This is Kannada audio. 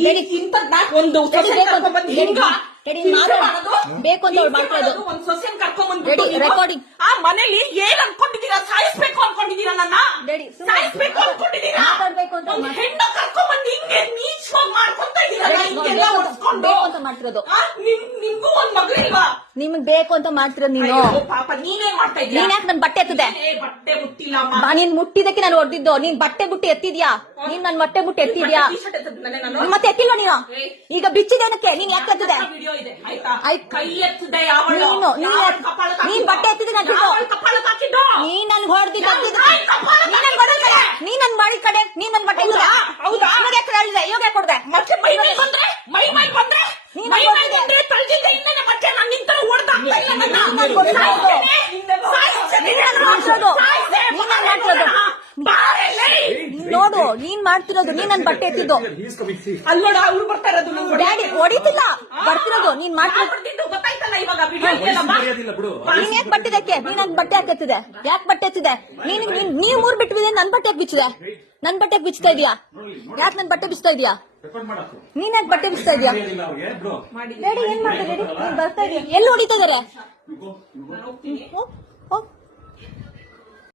ಈ- ಇಂಥದ್ನ ಒಂದು ಸೊಸೆನ್ ಬೇಕು. ಅಂತ- ಹಿಂಗ? ಅವ್ಳು ಮಾಡ್ತಾ ಇರೋದು. ಒಂದ್ ಸೊಸೆನ್ ಕರ್ಕೊಂಡ್ಬಂದ್ಬಿಟ್ಟು recording. ಆ ಮನೇಲಿ ಏನ್ ಅನ್ಕೊಂಡಿದೀರಾ ಸಾಯಿಸ್ಬೇಕು ಅನ್ಕೊಂಡಿದೀರಾ ನನ್ನ. ಸಾಯಿಸ್ಬೇಕು ಅನ್ಕೊಂಡಿದೀರಾ ಮಾತಾಡ್ಬೇಕು ಅಂತ ಹೆಣ್ಣು ಹಿಂಗೆಲ್ಲ ಅಂತ- ಮಾಡ್ತಿರೋದು. ನಿಮ್ಗೂ ಒಂದ್ ಮಗಳಿಲ್ವಾ ನಿಮ್ಗ್ ಬೇಕು ಅಂತ ಮಾಡ್ತಿರೋದು ನೀನು. ಅಯ್ಯೋ, ಪಾಪ ನೀನೇನ್ ಮಾಡ್ತಾ ಇದೀಯ ನೀನ್ ಯಾಕೆ ನನ್ ಬಟ್ಟೆ ಎತ್ತಿದೆ? ನೀನೇ ಬಟ್ಟೆ ಮುಟ್ಟಿಲ್ಲಮ್ಮ ಬಾ, ನೀನ್ ಮುಟ್ಟಿದಕ್ಕೆ ನಾನು ಹೊಡೆದಿದ್ದು ನೀನ್ ಬಟ್ಟೆ ಬುಟ್ಟಿ ಎತ್ತಿದ್ಯಾ? ನೀನ್ ನನ್ ಬಟ್ಟೆ ಬುಟ್ಟಿ ಎತ್ತಿದ್ಯಾ? ಟೀ-ಶರ್ಟ್ ಎತ್ತಿದ್ನಲ್ಲ ನಾನು? ಮತ್ತೆ ಎತ್ತಿಲ್ವಾ ನೀನು. ಈಗ ಬಿಚ್ಚಿದೇನಕ್ಕೆ ನೀನ್ ಯಾಕೆ ಎತ್ತಿದೆ? ವಿಡಿಯೋ ಇದೆ? ಆಯ್ತಾ? ಆಯ್ತ್. ಕೈ ಎತ್ತದೆ ಯಾವಳು? ನೀನು- ನೀನು- ಯಾವಳ ಕಪಾಳಕ್ಕೆ ನೀನ್ ಹಾಕಿದ್ದು? ಬಟ್ಟೆ ಎತ್ತಿದ್ದು ನಾನು ಬಿಡು. ಯಾವಳ ಕಪಾಳಕ್ಕೆ ಹಾಕಿದ್ದು? ನೀನ್ ನನ್ ಹೊಡೆದಿದ್ದ ನೀನ್ ಕಡೆ. ನೀನ್ ನನ್ ಮಾಡಿದ ಕಡೆ. ನೀನ್ ನನ್ ಬಟ್ಟೆ ಹೌದಾ? ಹೌದಾ? ಇವಾಗ ಯಾಕೆ ಹೇಳಿದೆ ಇವಾಗ ಯಾಕೆ ಕೊಡ್ದೆ ಮತ್ತೆ ನೋಡು ನೀನ್ ಮಾಡ್ತಿರೋದು ನೀನ್ ನನ್ ಬಟ್ಟೆ ಎತ್ತಿದ್ದು ಬರ್ತಾ ಇರೋದು ನಂಗ್ ಡ್ಯಾಡಿ. ಹೊಡಿತಿಲ್ಲ? ಬರ್ತಿರೋದು ನೀನ್ ಮಾಡ್ತಿರೋದು ಯಾರ್ ಬರ್ತಿದ್ದು ಗೊತ್ತಾಯ್ತಲ್ಲ ಇವಾಗ ವಿಡಿಯೋ ಇದೆಯಲ್ಲ, ವಯಸ್ಸು ಬಾ. ಮರ್ಯಾದಿಲ್ಲ ಬಿಡು. ನೀನ್ ಯಾಕೆ ಬಟ್ಟೆ ಇದಕ್ಕೆ ನೀನ್ ನನ್ ಬಟ್ಟೆ ಯಾಕೆ ಎತ್ತಿದೆ ಯಾಕೆ ಬಟ್ಟೆ ಎತ್ತಿದೆ ನೀನ್ ನೀನ್ ನೀವ್ ಮೂರ್ ಬಿಟ್ಟಿದೆ ನನ್ ಬಟ್ಟೆ ಯಾಕೆ ಬಿಚ್ಚಿದೆ ನನ್ ಬಟ್ಟೆ ಯಾಕೆ ಬಿಚ್ತಾ ಇದೀಯಾ ಯಾಕೆ ನನ್ ಬಟ್ಟೆ ಬಿಚ್ತಾ ಇದೀಯಾ. ನೀನ್ ಯಾಕೆ ಬಟ್ಟೆ ಬಿಚ್ತಾ ಇದೀಯಾ ಮರ್ಯಾದಿಲ್ಲ ಅವ್ರಿಗೆ, ಬಿಡು. ಮಾಡಿ. ಡ್ಯಾಡಿ ಏನ್ ಮಾಡ್ತಾ ಡ್ಯಾಡಿ ನೀನ್ ಬರ್ತಾ ಇದೀಯ ಎಲ್ಲಿ ಹೊಡಿತಾ ಇದಾರೆ 이거? 이거? 어?